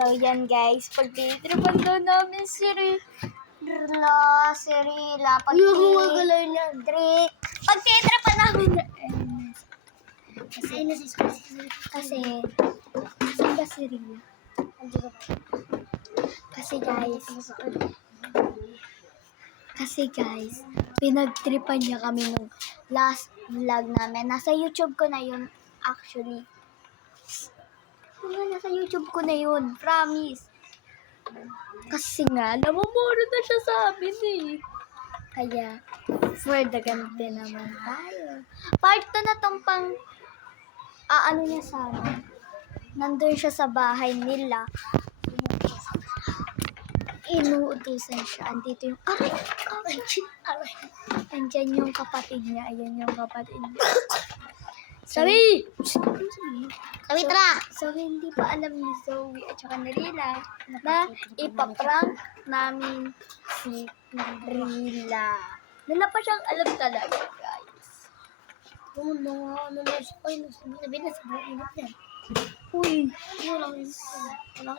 So, yan guys. Pag-tripan daw namin si Rila. Gumagalaw niyan. Pag-tripan namin. Kasi, saan ba si Rila? Kasi guys, pinagtripan niya kami nung last vlog namin. Nasa YouTube ko na yun, actually. Nasa YouTube ko na yun, promise. Kasi nga, namumuro na siya sa amin eh. Kaya, for the ganti naman tayo. Part 2 na tong pang, ano niya sa amin. Nandun siya sa bahay nila. Inuutusan siya. Andito yung, andyan yung kapatid niya. Ayan yung kapatid niya. Sabi! Sabi, tara! So, hindi pa alam ni Zoe at saka ni Rila na ipaprank namin si Rila. Wala pa siyang alam talaga, guys. Ano na, sabi na sa buhay na yan. Uy! Walang